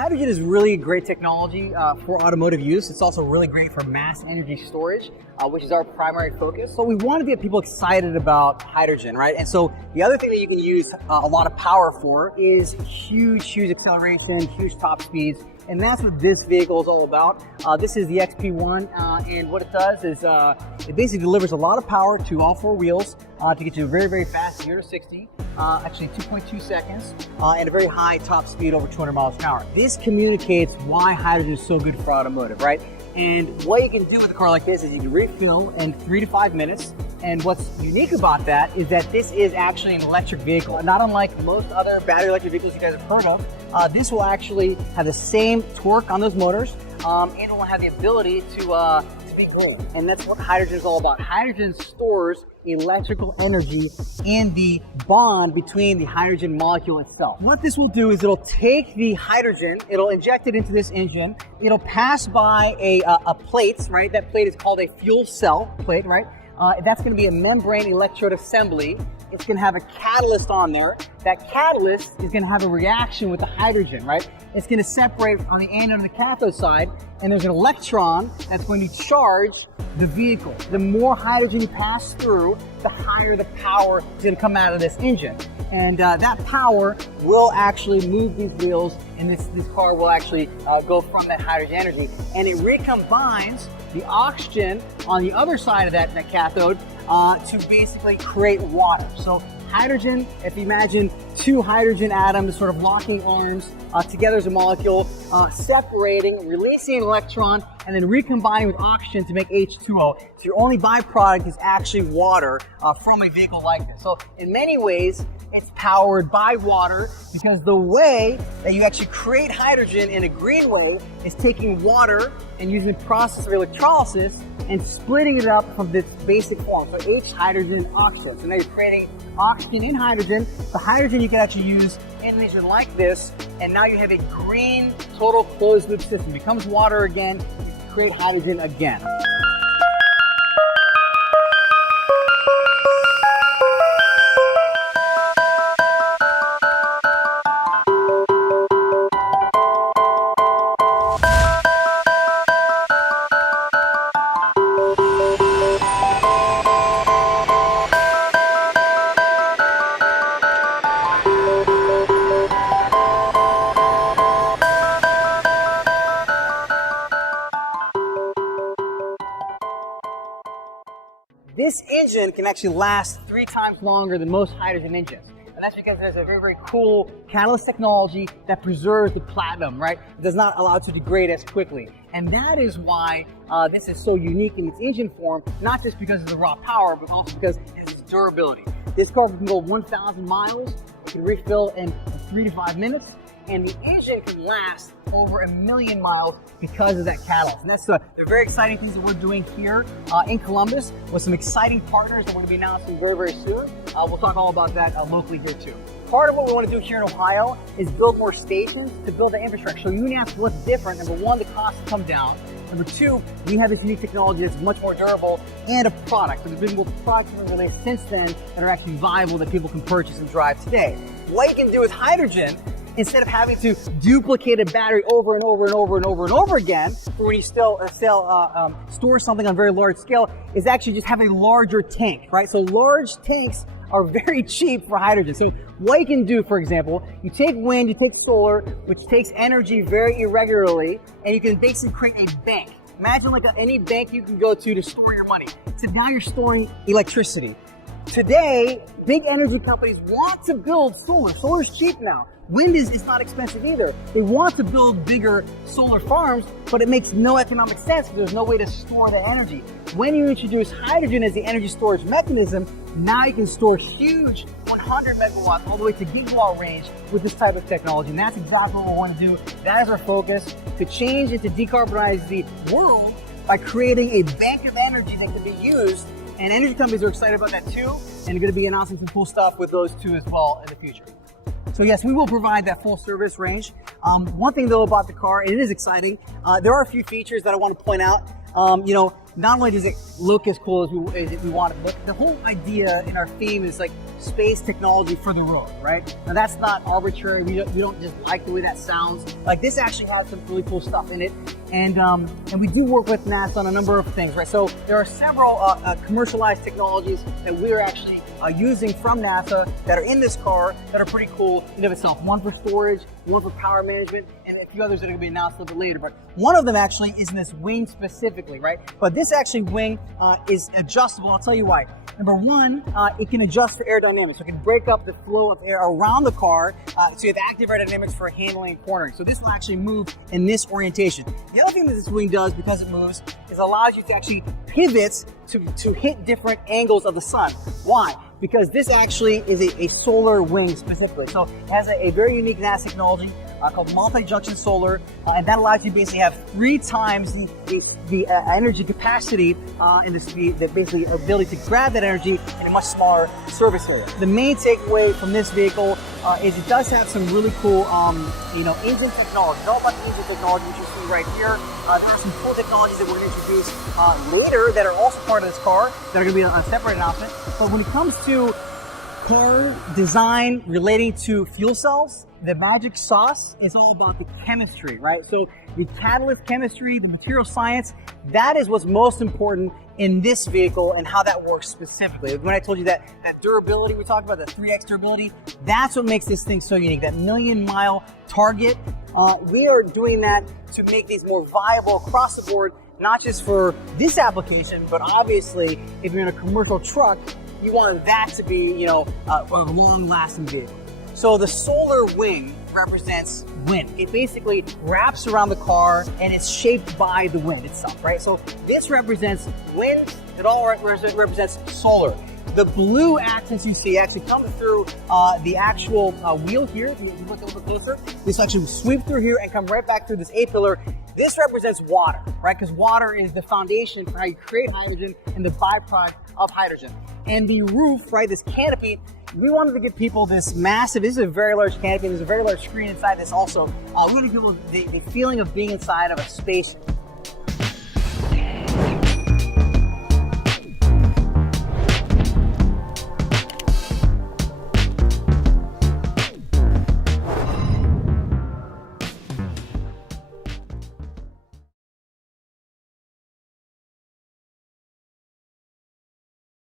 Hydrogen is really great technology for automotive use. It's also really great for mass energy storage, which is our primary focus. So we want to get people excited about hydrogen, right? And so the other thing that you can use a lot of power for is huge acceleration, huge top speeds. And that's what this vehicle is all about. This is the XP-1, and what it does is it basically delivers a lot of power to all four wheels to get you very, very fast, 0 to 60, actually 2.2 seconds, and a very high top speed over 200 miles an hour. This communicates why hydrogen is so good for automotive, right? And what you can do with a car like this is you can refill in 3 to 5 minutes. And what's unique about that is that this is actually an electric vehicle. Not unlike most other battery electric vehicles you guys have heard of, this will actually have the same torque on those motors, and it will have the ability to be cooled. And that's what hydrogen is all about. Hydrogen stores electrical energy in the bond between the hydrogen molecule itself. What this will do is it'll take the hydrogen, it'll inject it into this engine, it'll pass by a plate, right? That plate is called a fuel cell plate, right? That's going to be a membrane electrode assembly. It's going to have a catalyst on there. That catalyst is going to have a reaction with the hydrogen, right? It's going to separate on the anode and the cathode side, and there's an electron that's going to charge the vehicle. The more hydrogen you pass through, the higher the power is going to come out of this engine. And that power will actually move these wheels, and this car will actually go from that hydrogen energy. And it recombines the oxygen on the other side of that cathode to basically create water. So hydrogen, if you imagine two hydrogen atoms sort of locking arms together as a molecule, separating, releasing an electron, and then recombining with oxygen to make H2O. So your only byproduct is actually water from a vehicle like this. So in many ways, it's powered by water, because the way that you actually create hydrogen in a green way is taking water and using the process of electrolysis and splitting it up from this basic form. So H, hydrogen, oxygen. So now you're creating oxygen in hydrogen. The hydrogen you can actually use in an engine like this, and now you have a green, total closed loop system. It becomes water again, you can create hydrogen again. This engine can actually last 3 times longer than most hydrogen engines. And that's because there's a very, very cool catalyst technology that preserves the platinum, right? It does not allow it to degrade as quickly. And that is why this is so unique in its engine form, not just because of the raw power, but also because of its durability. This car can go 1,000 miles, it can refill in 3 to 5 minutes, and the engine can last over 1,000,000 miles because of that catalyst. And that's the very exciting things that we're doing here in Columbus with some exciting partners that we're going to be announcing very, very soon. We'll talk all about that locally here too. Part of what we want to do here in Ohio is build more stations to build the infrastructure. So you can ask what's different. Number one, the costs come down. Number two, we have this unique technology that's much more durable, and a product. So there's been multiple products that have been released since then that are actually viable that people can purchase and drive today. What you can do with hydrogen, instead of having to duplicate a battery over and over and over and over and over again, for when you still store something on a very large scale, is actually just have a larger tank, right? So large tanks are very cheap for hydrogen. So what you can do, for example, you take wind, you take solar, which takes energy very irregularly, and you can basically create a bank. Imagine like any bank you can go to store your money. So now you're storing electricity. Today, big energy companies want to build solar. Solar is cheap now. Wind is not expensive either. They want to build bigger solar farms, but it makes no economic sense because there's no way to store the energy. When you introduce hydrogen as the energy storage mechanism, now you can store huge 100 megawatts all the way to gigawatt range with this type of technology. And that's exactly what we want to do. That is our focus, to change and to decarbonize the world by creating a bank of energy that can be used. And energy companies are excited about that too, and they're going to be announcing some cool stuff with those two as well in the future. So yes, we will provide that full service range. One thing though about the car, and it is exciting, there are a few features that I want to point out. not only does it look as cool as we want it, but the whole idea in our theme is like space technology for the road, right? Now that's not arbitrary. We don't just like the way that sounds. Like this actually has some really cool stuff in it. And we do work with NASA on a number of things, right? So there are several commercialized technologies that we're actually using from NASA that are in this car that are pretty cool in of itself. One for storage, one for power management, and a few others that are going to be announced a little bit later. But one of them actually is in this wing specifically, right? But this actually wing is adjustable. I'll tell you why. Number one, it can adjust for aerodynamics. So it can break up the flow of air around the car. So you have active aerodynamics for handling and cornering. So this will actually move in this orientation. The other thing that this wing does, because it moves, is allows you to actually pivot to hit different angles of the sun. Why? Because this actually is a solar wing specifically. So it has a very unique NASA technology called multi-junction solar, and that allows you to basically have 3 times the energy capacity and the basically ability to grab that energy in a much smaller surface area. The main takeaway from this vehicle is it does have some really cool, engine technology. It's all about the engine technology, which you see right here. It has some cool technologies that we're going to introduce later that are also part of this car that are going to be a separate announcement. But when it comes to car design relating to fuel cells, the magic sauce is all about the chemistry, right? So the catalyst chemistry, the material science, that is what's most important in this vehicle and how that works specifically. When I told you that durability, we talked about the 3x durability, that's what makes this thing so unique, that 1,000,000-mile target. We are doing that to make these more viable across the board, not just for this application, but obviously if you're in a commercial truck, you want that to be, a long-lasting vehicle. So the solar wing represents wind. It basically wraps around the car and it's shaped by the wind itself, right? So this represents wind, it all represents solar. The blue axis you see actually comes through the actual wheel here. If you look a little bit closer, this actually sweep through here and come right back through this A-pillar. This represents water, right? Because water is the foundation for how you create hydrogen and the byproduct of hydrogen. And the roof, right, this canopy, we wanted to give people this massive, this is a very large canopy, there's a very large screen inside this also. We want to give people the feeling of being inside of a space